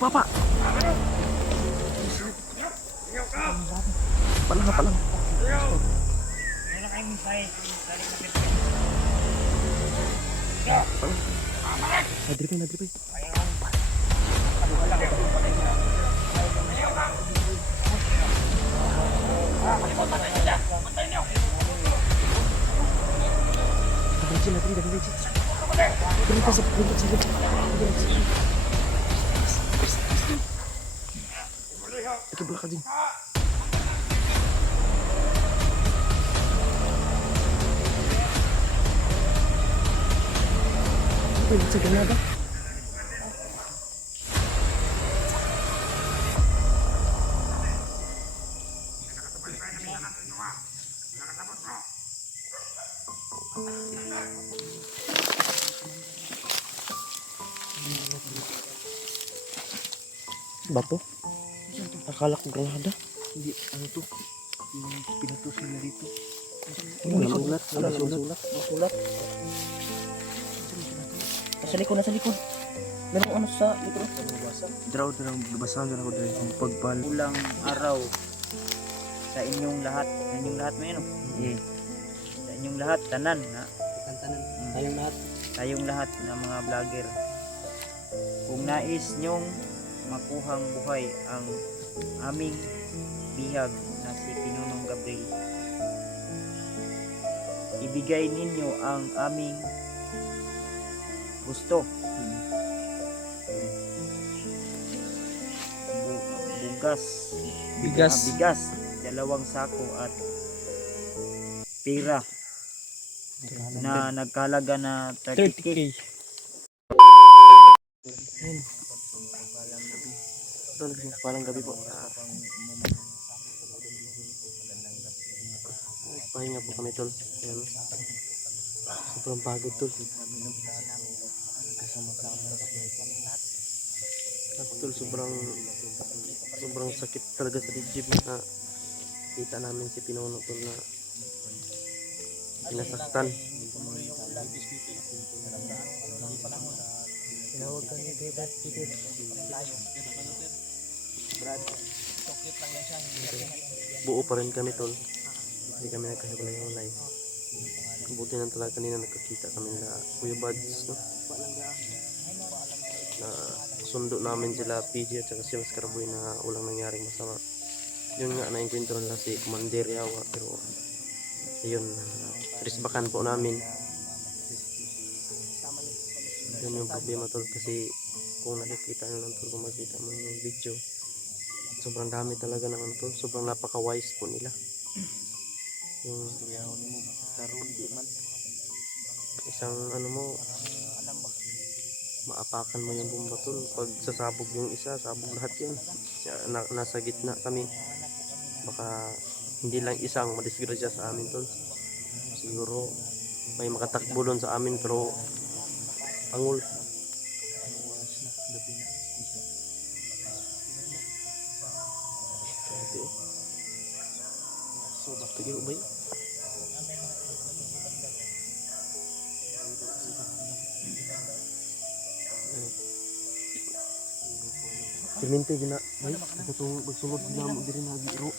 Papa. Palang. Nadripay. Ito belakang din. Ito sa ganada. Bato? Akala ko granada. Hindi, ano to? Yung pinatos nila dito. Sulat. Nasa likod. Merong ano sa likod. Draw, basahan ko dahil yung pagpal. Ulang araw sa inyong lahat. Sa inyong lahat mo yun, oh. Sa inyong lahat, tanan. Ha? Tayong lahat ng mga vlogger. Kung nais nyong makuhang buhay ang aming bihag na si Pinunong Gabriel, ibigay ninyo ang aming gusto. Bigas, 2 sako at pera na nagkalaga na 30k. Palang gabi po. Pahinga po kami tol. Ayan. Sobrang pagod tol. Tol, sobrang sakit talaga sa dibdib na kita namin si Pinuno tol na sinasaktan. Tinawag ka ni Beba dito. Buo pa rin kami tol. Hindi kami nagkahiwalay-hiwalay. Buti nang talaga kanina nagkakita kami na Kuya Buds, no? Na sundo namin sila PG at saka si Mas Karaboy na walang nangyaring masama. Yun nga, na-enkwentro nila si Commander Yawa, pero ayun, risbakan po namin. Yun yung problema tol, kasi kung nakikita nyo lang tol, kung makita mo yung video, sobrang dami talaga ng ano tol, sobrang napaka-wise po nila. Yung isang ano mo, maapakan mo yung bomba tol, pag sasabog yung isa, sabog lahat yan. Nasa gitna kami, baka hindi lang isang madisgrasya sa amin tol, siguro may makatakbo doon sa amin, pero angol. So bakit yung ubay? Permente gina, bay, katong magsulod na mo diri nag-iro.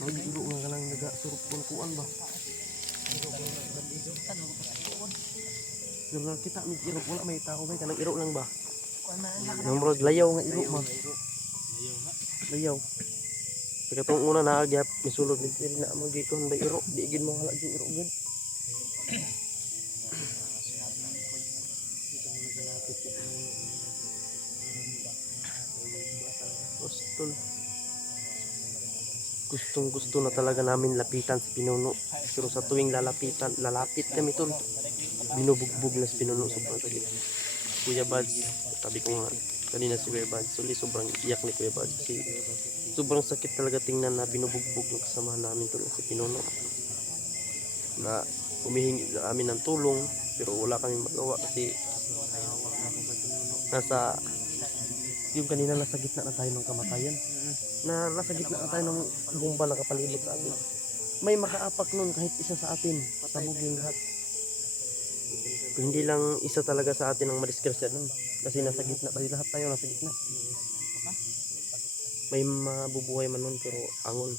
Nag-iro nga kalang naga-surup kuan ba? Pero kita may iro, wala may tao bay, kanang iro lang ba? Namrod layaw nga iro ba? Layaw. Katong una na agyap, misulod diri na magikon bay iro, di gid mo hala gyud iro gud. Tol, gustong-gusto na talaga namin lapitan si Pinuno, pero sa tuwing lalapit kami tol, binubugbog na si Pinuno. Sobrang sakit. Kuya Buds, sabi ko nga kanina si Kuya Buds, sobrang iyak ni Kuya Buds kasi sobrang sakit talaga tingnan na binubugbog ng kasamahan namin tol, si Pinuno, na humihingi sa amin ng tulong pero wala kami magawa kasi yung kanina nasa gitna na tayo ng kamatayan, na nasa gitna na tayo ng bomba na kapalibot sa atin. May makaapak nun kahit isa sa atin, pasabog yung lahat. Hindi lang isa talaga sa atin ang madisgrasya nun. Kasi nasa gitna tayo, lahat tayo nasa gitna. May mabubuhay man nun pero angon.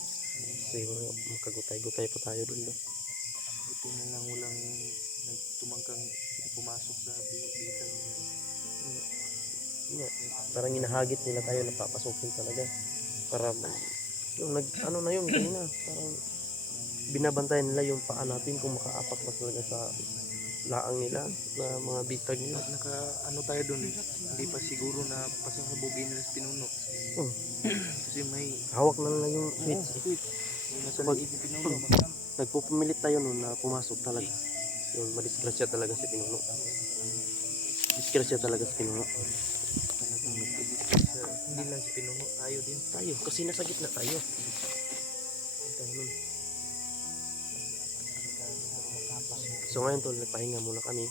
Siguro makagutay-gutay pa tayo dun. Buti na lang walang nagtumangkang pumasok sa bitang nila. Yeah. Parang inahagit nila tayo na papasukin talaga. Para yung ano na yun kanina. Parang binabantayan nila yung paa natin kung makaapak pa talaga sa laang nila na mga bitag nila. Ano tayo doon, hindi pa siguro na pasasabugin nila sa pinuno. Oh. Kasi may Hawak na nila yung switch. yung nasa Pag- liig ng pinuno. Nagpupumilit tayo nun na pumasok talaga. Yung madisgrasya talaga si pinuno. Disgrasya talaga si pinuno. Talagang hindi lang si pinuno, tayo din. Tayo, kasi nasa gitna tayo. Tayo nun. So ngayon tol, nagpahinga muna kami.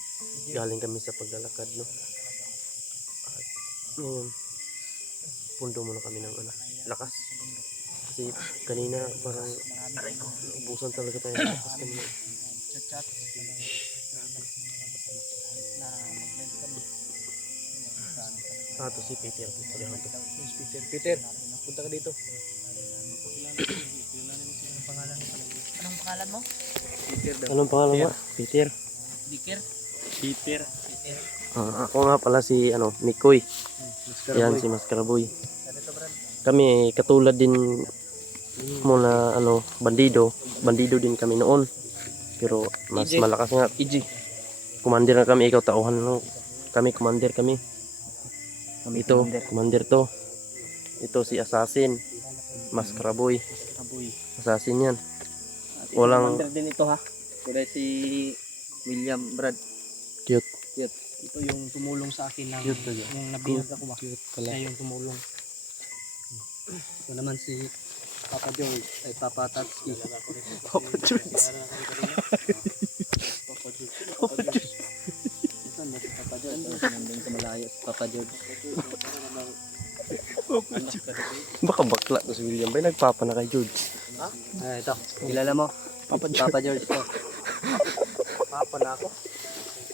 Galing kami sa paglalakad, no? At ngayon, pundo muna kami ng lakas. Kasi kanina parang ubusan talaga tayo ng lakas kanina. To si Peter. Yes, Peter. Peter, punta ka dito. Anong pangalan mo? Peter daw. Anong pangalan mo? Peter. Diker? Peter. Ako nga pala si Mikoy. Yan si Maskaraboy. Kami katulad din mo na bandido. Bandido din kami noon. Pero mas EJ. malakas nga. EJ. Commander na kami, ikaw tauhan no. Kami commander kami. Ito, commander to. Ito si Assassin. Maskaraboy. Aboy. Assassin yan. Walang... Walang din ito ha. Ito si William Brad. cute. Ito yung tumulong sa akin ng Cute talaga. yung nabihag ako ba? Cute pala. Siya yung tumulong. Ito naman si Papa George ay Papa Tatsuki. Papa George. Saan ba si Papa George? Nandun sa malayo si Papa George. Baka bakla to si William. Bay nagpapa na kay George. Ah, ito. Kilala mo? Papa George to. Papa na ako.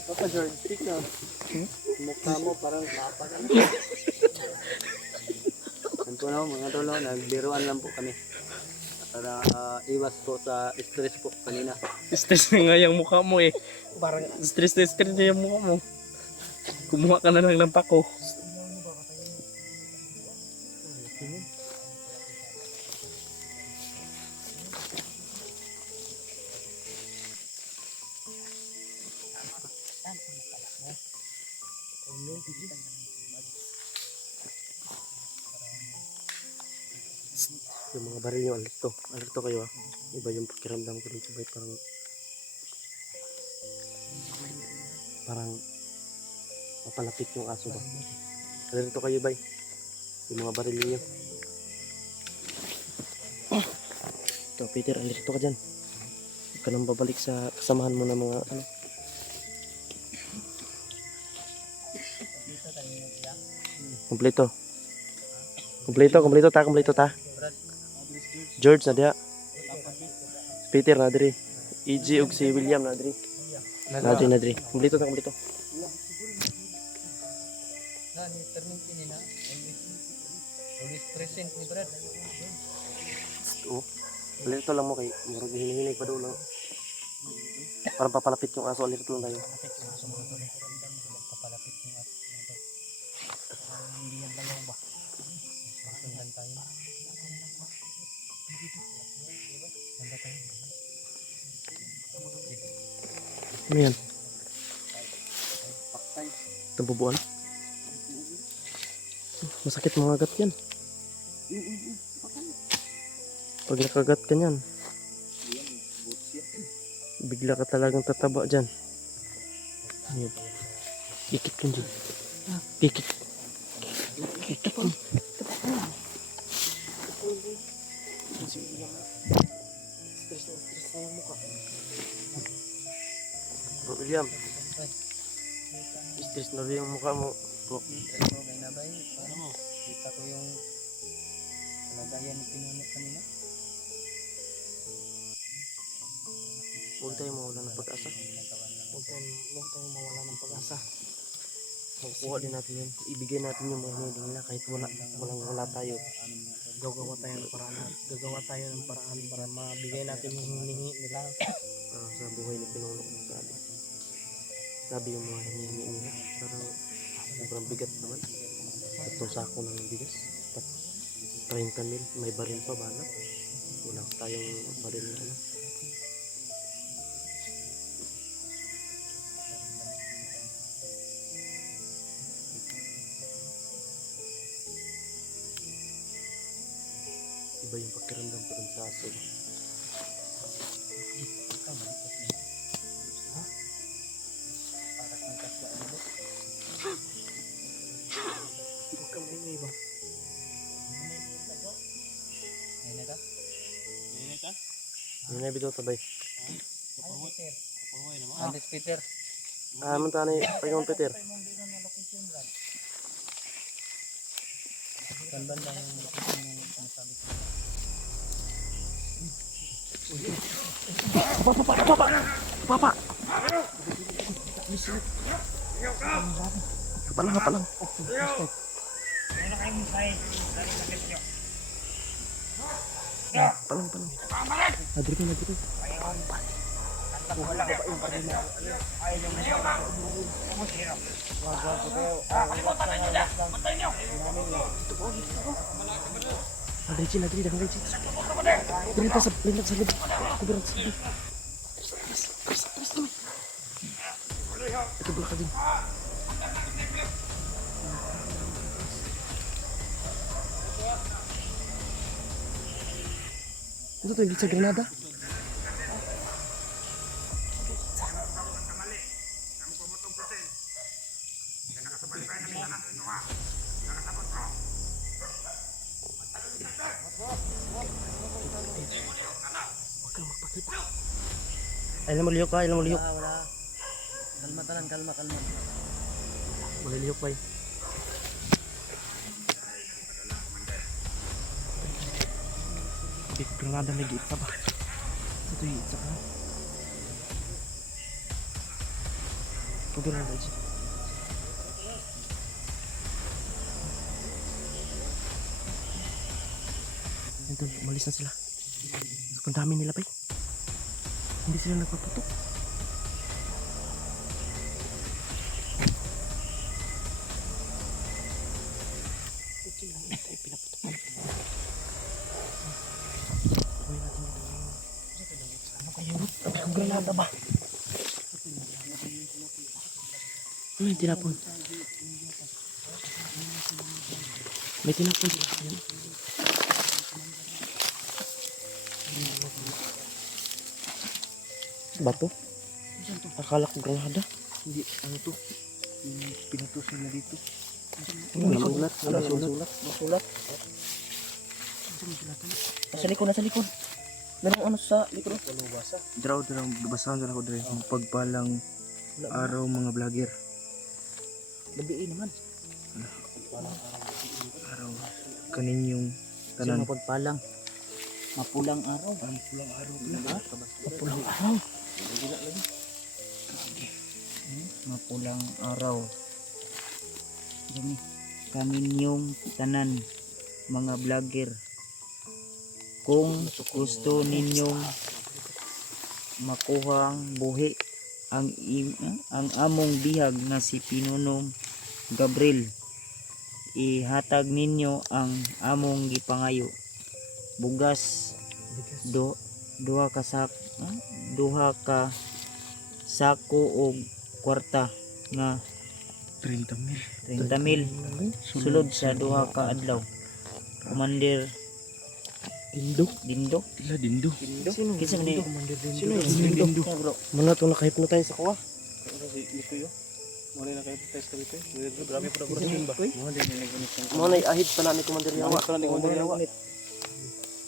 Papa George, tika. Mukha mo parang papa na. Yan po na mga tolo, nagbiruan lang po kami. Para iwas po sa stress po kanina. Stress na nga yung mukha mo eh. Parang Stress na yung mukha mo. Kumuha ka na lang ng pako. Yung mga baril yung alerto. Alerto kayo ah. Iba yung pakiramdam ko dito. Bay parang mapalapit yung aso ba. Alerto kayo bay. Yung mga baril niyo. Ito Peter, alerto ka dyan. Huwag ka nang babalik sa kasamahan mo ng mga Kompleto. Kompleto ta. George na diha. Peter na diri. EJ ug si William na diri. Na diri. Kompleto. always present ni Brad. Oh. Alerto lang mo kay murag hinihinig pa dulo. Para papalapit yung aso, alerto lang tayo. Papalapit niya at hindi yan lang ba? Pasundan tayo. Handa tayo. Ano yan? Paktay. Tambubuan? Masakit mga agat yan. Pag nakagat ka niyan, bigla ka talagang tataba dyan. Ayun. Ikit ka dyan. Ikit. Bro William, stress na rin yung mukha mo. Bro. Ito kay Nabay. Kita ko yung kalagayan ng pinuno kanina. Huwag tayo mawala ng pag-asa. Huwag tayo mawala ng asa. Kuha din natin yun. Ibigay natin yung mga hiniling nila kahit wala tayo. Gagawa tayo ng paraan. Gagawa tayo ng paraan para mabigay natin yung hinihingi nila. Sa buhay ni Pinuno. Sabi yung mga hinihingi nila. Parang sobrang bigat naman. 3 sako ng bigas. Tapos 30 mil. May baril pa ba? No? Wala tayong baril na ano. Iba yung pakiramdam ko dun sa aso. Huwag kang maingay ba? Yun na bitaw tabay. Andres Peter. Munta na yung pagkong Peter. Saan banda yung location mo sinasabi ko? Papa! Kapalang. Palang. Nadri ko. Nadri, dah Reggie. Lintas sa libot. Kuberan sa libot. Terus naman. Ito belakang din. Ito yung sa Granada. Ilan mo liyok ka? Wala. Kalma. Maliliyok pa eh. Granada lagi pa ba? Ito yung isa ka. Kuberan lagi. Ito, umalis na sila. Ang dami nila pa eh. Hindi sila nagpaputok. Ang granada ba? Ano yung tinapon? May tinapon sila. Ayan. Bato? Akala ko granada. Hindi, ano to? Yung pinutos nila dito. Masulat. Nasa likod. Merong ano sa likod. Draw, basahan na ako dre. Ang pagpalang araw mga vlogger. Gabi naman. Araw kaninyong tanan. Mapagpalang. Mapulang araw. Pulang araw. Mapulang araw. Mapulang araw. Kaninyong tanan mga vlogger. Kung gusto ninyong makuhang buhi ang among bihag nga si Pinuno Gabriel, ihatag ninyo ang among gipangayo. Bugas duha ka sako og kwarta nga 30 mil sulod sa duha ka adlaw. Commander Dindo. Tila dindo. Kinsa man ni? Sino yung Dindo? Muna ito nakahipnotize ako ah. Ito yun. Muna nakahipnotize ka dito. Grabe po na ba? Mga naiahid pala ni Commander Yawa.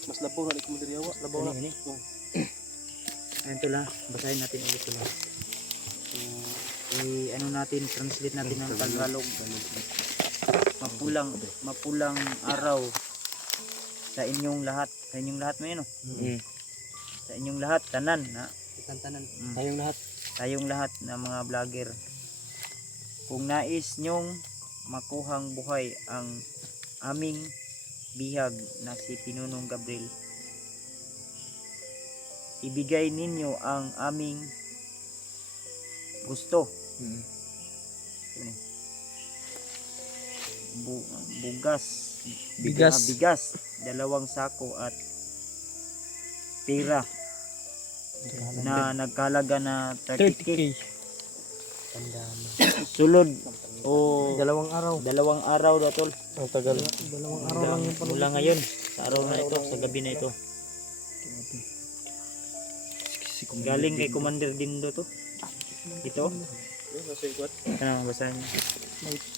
Mas labaw na ni Commander Yawa. Labaw na. Ito lang, basahin natin ulit ito lang. Ano natin, translate natin ng Tagalog. Mapulang araw sa inyong lahat mo yun, no? Sa inyong lahat, tanan na Tayong lahat. tayong lahat na mga vlogger. Kung nais nyong makuhang buhay ang aming bihag na si Pinunong Gabriel, ibigay ninyo ang aming gusto. Ano eh? Bugas. Bigas. 2 sako at pera na nagkalaga na 30k. Sulod o 2 araw. 2 araw daw tol. Ang tagal. 2 araw lang yung Mula ngayon, sa araw na ito, sa gabi na ito. Galing kay Commander Dindo to. Ito. Ano basahin niyo?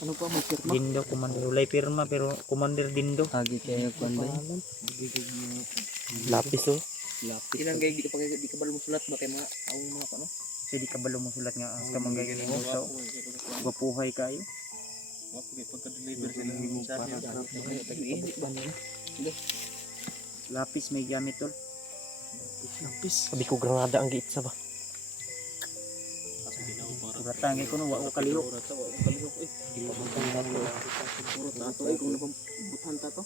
Ano pa may firma? Dindo, Commander. Walay pirma pero Commander Dindo. Agi kayo kuan. Lapis oh. Lapis. Ilang gay di ka balo mo sulat ba kay mga awong mga ano? So di kabalo mo sulat nga as ka manggay mo so gapuhay kayo. Ako kay pagka-deliver sila ng mensahe tag-iinit ba niya? Lapis may gamit tol. Lapis. Sabi ko granada ang giitsa ba. Suratan kay kuno wa ko kaliho. Puro tato ay kung napambutan ta to.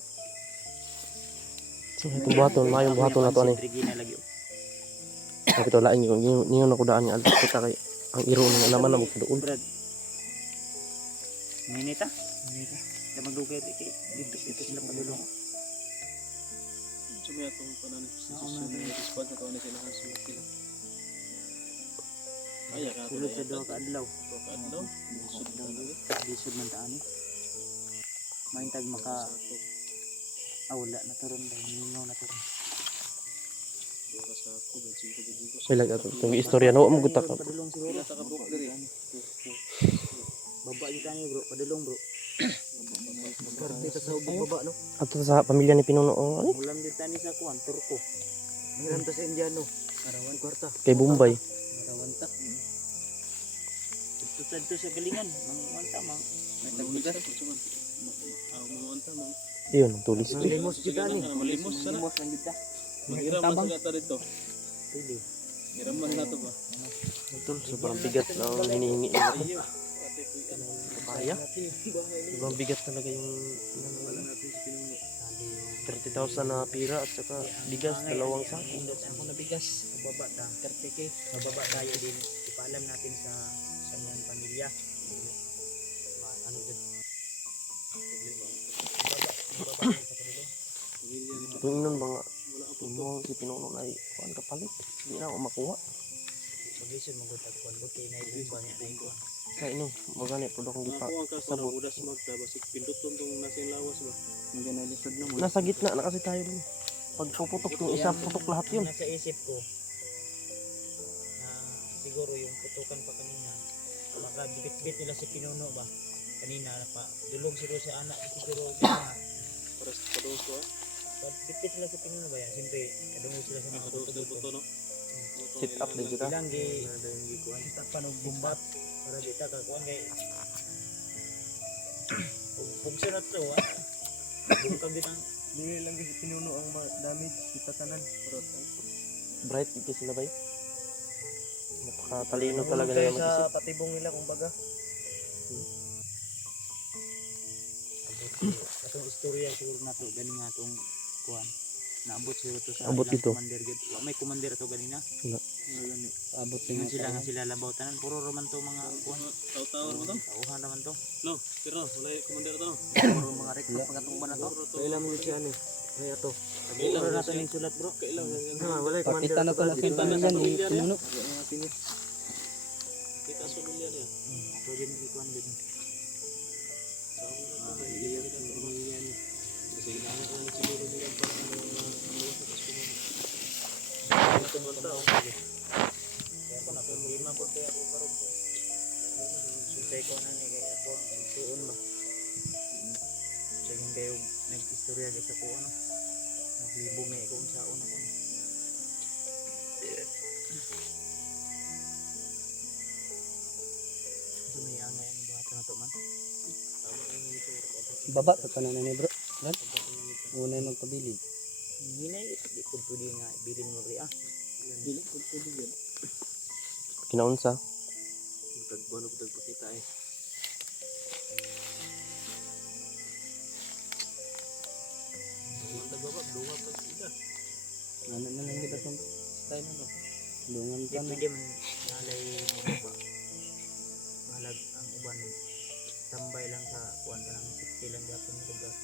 So itong buhaton, mayong buhaton na to ani. Regina lagi. Sabi to lain niyo na kudaan nga alta kita kay ang iro nga naman na mo doon. Brad. Minita? Minita. Da magdugay dito sila padulong. Sumaya tong panan sa response to ani sila sa sila. Ay ka Sulod sa duha ka adlaw. adlaw. Lisod man taan eh. Maintag maka wala na turon dahil ningaw na turon. May lag ato. Itong istorya no mo gutak. Padulong siguro. Sa kabuk diri. Baba di tani bro, padulong bro. Dito sa ubong baba no. Ato sa pamilya ni Pinuno oh, ani Ulam di tani sa kuan Turko. Ngiram ta sa Indiano. Arawan kwarta. kay Bombay. Arawan ta. Tutad to sa galingan, mangwanta mang. May tagbigas. Mga anta mga Iyon ang tulis. limos jud ani. Malimos sana. Limos lang gid ta. Maghiram man sa ta dito. Pwede. Hiram man nato ba. Ito sobrang bigat na ang hinihingi niya. Kaya? Sobrang bigat talaga yung 30,000 na pira at saka bigas 2 sako. Ako na bigas, bababa ta 30k. Bababa tayo din. Ipaalam natin sa kanyang pamilya. Ano din? Kung inon ba nga mo si Pinuno na kuan kapalit. Hindi na ako makuha. Maglisod mo gud kuan buti na ibumba niya ay kuan. Kaya ino, magani product hindi pa Ako ang kaso sabot. udas magta basig pinduton tong nasa lawas ba. Magana lisod na mo. Nasa gitna na kasi tayo dun. Pag puputok yung isa, putok lahat yun. Nasa isip ko na siguro yung putukan pa kanina baka bit nila si Pinuno ba kanina pa dulog siguro sa anak siguro Para sa padung ko. pag bit nila si Pinuno ba yan siyempre kadungog sila sa mga Padung sa puto-puto buto no. Sit up din kita. ilang gi kuan ta panog bumbat para di ta kakuan kay pugsa na to bungkag din ang Dili lang gyud Pinuno ang damage kita tanan. Bright ito sila ba? Napakatalino talaga nila mag-isip. Sa patibong nila kumbaga. atong istorya siguro na to gani nga atong kuan naabot siguro to sa Abot ilang dito. commander gid wa may commander ato ganina Abot tingnan sila nga sila labaw tanan puro raman to mga kuan Taw-taw mo to. tauhan raman to No, pero wala yung commander to. puro mga rekta pagatong na to Kailan mo siya ano? Ay ato. puro na to ning sulat bro Kailan wala yung commander. Kita na pala Kita sa na ni Pinuno. Kita sa pamilya niya. so din ikuan din Kasi kailangan ko siguro nila para kaya ko na problema ko kaya ako karon sunsay ko na ni kay ako ang isuon ba sige kayo nag-istorya kay sa ko ano naglibog na ko sa una ko so may angay ang buhat na to man Baba pa tanan ni bro. Lan. Una magpabilid. hinay di ko pwede nga bilin mo ri dili ko pwede yan. Kinaunsa. Tagbanog tagpakita eh. Ano na lang kita sa tayo na to. Dungan Di ka na. pwede man nalay ba. Mahalag ang uban. Tambay lang sa kuwan ka ng safety lang dapat ng lugar.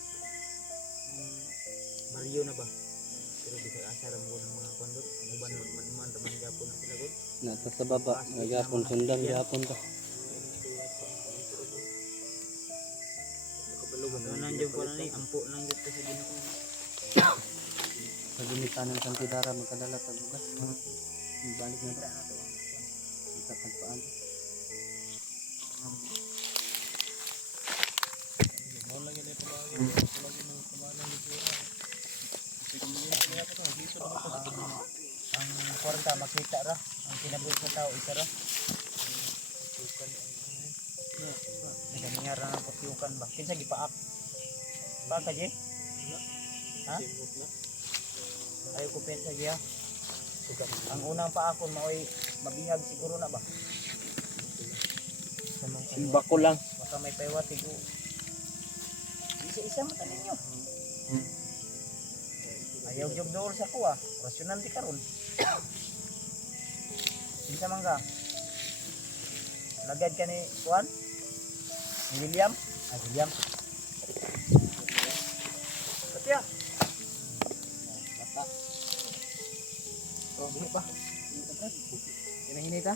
Baryo na ba? Pero di ka asar mo ng mga kuwan doon. Ang uban man taman Japon na sila doon. Nata sa baba. Nagyapon sundan. Yapon ka. Ano nandiyan po na ni, ampo lang dito sa Ginoo. Sa gimitan ng Santidara. Magkadala tagugas. Balik na Kita ba? na to ang kuwan. Kita pagpaan. Ang kwarta makita ra, ang kinabuhi sa tao isa ra. Nagamiya ra ng putyukan ba? Kinsa gipaak? Pa ka je? Ha? Ayaw ko pensa giya. Ang unang paakon maoy mabihag siguro na ba? Simba ko lang. Baka may paywatig o. Isa-isa mata ninyo. Ayaw job dool sa kuha. Rasyonal di karon. Kinsa man ka? Lagad ka ni Juan? Ni William? Ah, William. Katya. Oh, buhi pa. Hinahinay ta?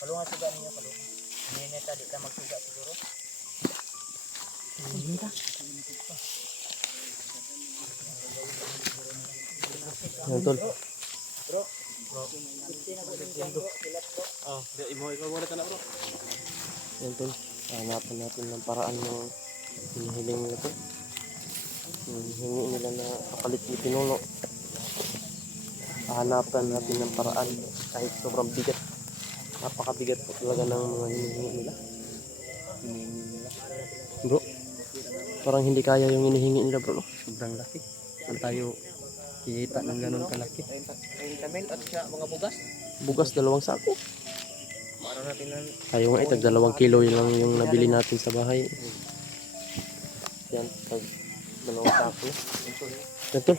Palungan suga ninyo, palungan. Hinay ta, di ka magsuga siguro. Hinahinay ta? Yan tol. Oh, imo ikaw muna ta na bro. Yan tol. Hanapan natin ng paraan ng hinihiling nila tol. Yung hingi nila na kapalit ni Pinuno. Hanapan natin ng paraan kahit sobrang bigat. Napakabigat po talaga ng mga hinihingi nila. Bro, parang hindi kaya yung hinihingi nila bro. Sobrang laki. Saan tayo kikita ng ganun kalaki? 30 mil at siya mga bugas. Bugas 2 sako. Maano natin ng Tayo nga tag 2 kilo yun lang yung nabili natin sa bahay. Yan, tag 2 sako. Yan tol.